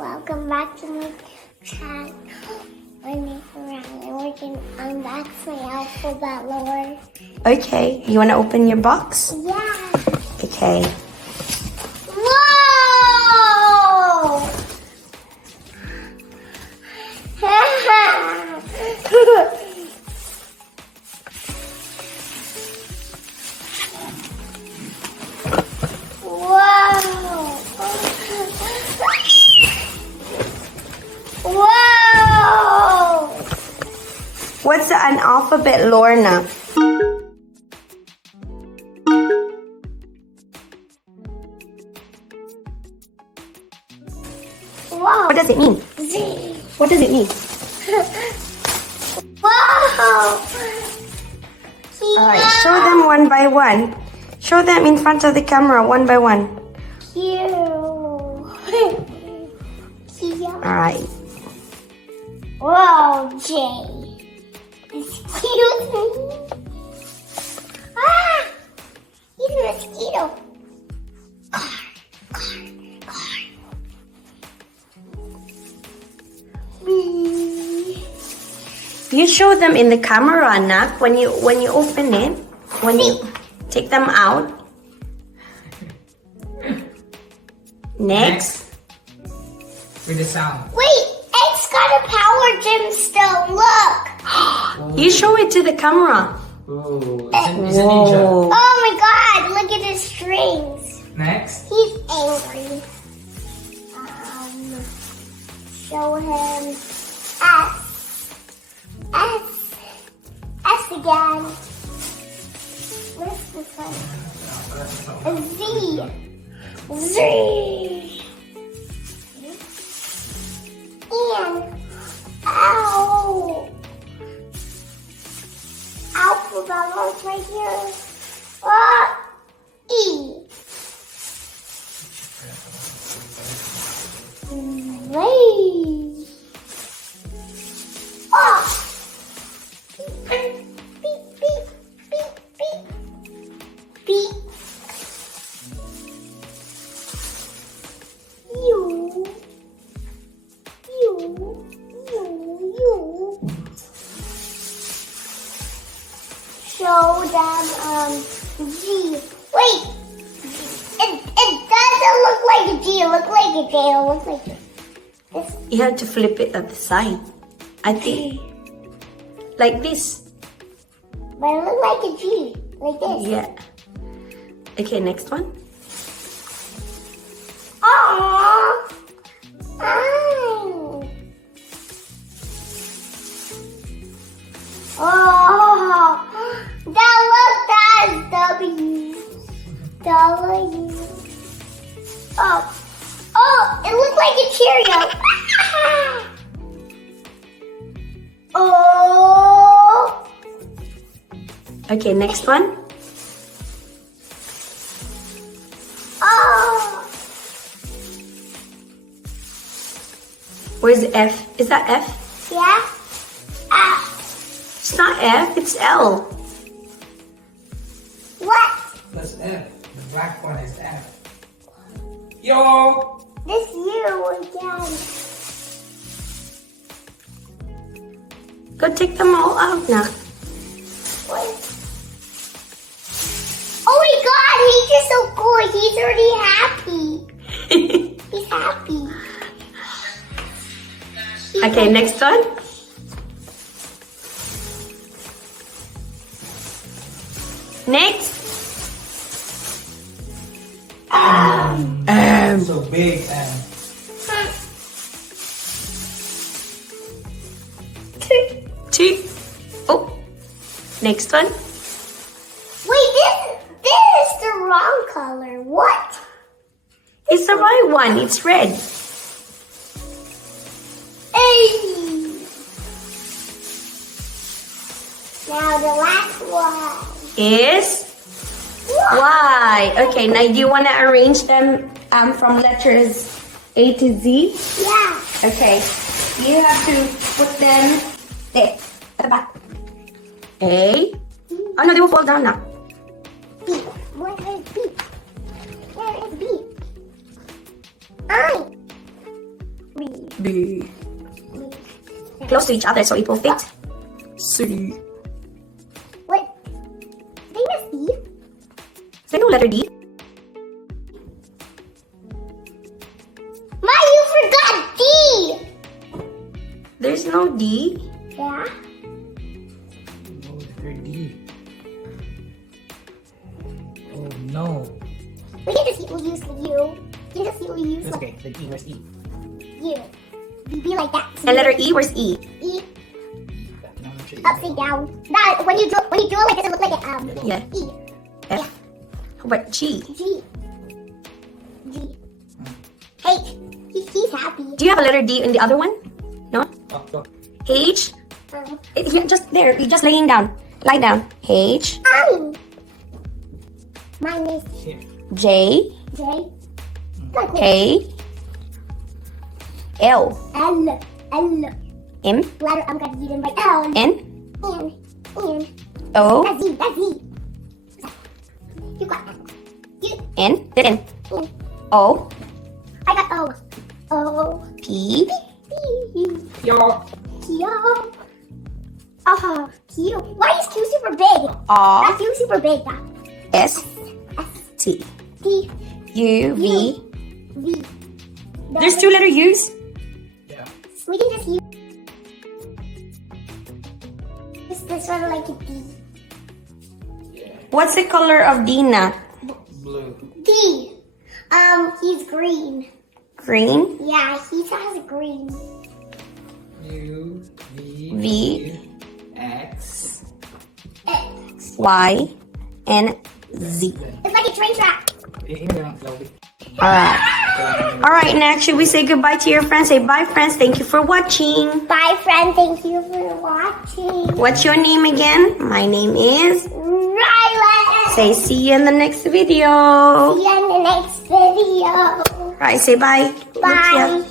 welcome back to my channel. My name is Rylan, and we're going to unbox my alphabet lore. Okay, you want to open your box? Yeah. Okay. Whoa! Whoa! What's an alphabet lore now? Whoa! What does it mean? Z. What does it mean? Whoa! Alright, show them one by one. Show them in front of the camera one by one. Cute. Alright. Whoa, Jay. Excuse me. Ah! He's a mosquito. You show them in the camera, Nak, when you open it. When you take them out. Next. With the sound. Wait, X got a power gemstone. Look. You show it to the camera. Oh, it's a ninja. Whoa. Oh my God! Look at his strings. Next. He's angry. Show him S again. Where's this one? A Z. Z. And ow. Alphabet marks right here. E. Wait. Oh. Beep, beep, beep, beep, beep. Beep. You. Show them G. Wait. It doesn't look like a G. It looks like a J. It looks like this. You have to flip it at the side. I think. Like this. But it looks like a G. Like this. Yeah. Okay, next one. Aww. Oh, that W. W. Oh, it looked like a Cheerio. Oh. Okay, next one. Oh. Where's F? Is that F? Yeah. It's not F, it's L. What? That's F. The black one is F. Yo! This you again. Go take them all out now. What? Oh my God, he's just so cool. He's already happy. He's happy. Okay, next one. Next. So big Two. Oh. Next one. Wait, this is the wrong color. What? It's the right one. It's red. Hey. Now the last one. Is Y. Okay, now do you want to arrange them from letters A to Z? Yeah. Okay. You have to put them there at the back. A. Oh no, they will fall down now. B. Where is B? Where is B? B. Close to each other so it will fit. C. What? They must be. Is there no letter D? Ma, you forgot D! There's no D. Yeah? Oh, letter D. Oh no. We can just use U. You can just use That's okay. The E, where's E? U. Be like that. And letter E, where's E? E. No, not sure. Upside down. That when you draw it like this, it looks like an Yeah. E. F. How about G? G. G. H. He's happy. Do you have a letter D in the other one? No? Oh, go. H? Yeah, just there. You're just laying down. Lie down. H. Mine is Here. J. J. K. L. L. M. Letter I'm gonna read them by L. N. N. O. That's Z. That's Z. You got X. You. N. N. N. O. I got O. O. P. P. Yo. Q. Q. Why is Q super big? R. That's Q super big. S. T. T. U. V. V. There's two letter U's. Yeah. We can just use this one like a D. What's the color of Dina? Blue. D. He's green. Green. Yeah, he has green. U. V. V. X. X. Y. And Z. It's like a train track. Alright. Alright, next, should we say goodbye to your friends? Say bye, friends. Thank you for watching. Bye, friend. Thank you for watching. What's your name again? My name is... Rylan'S. Say see you in the next video. See you in the next video. Alright, say bye. Bye.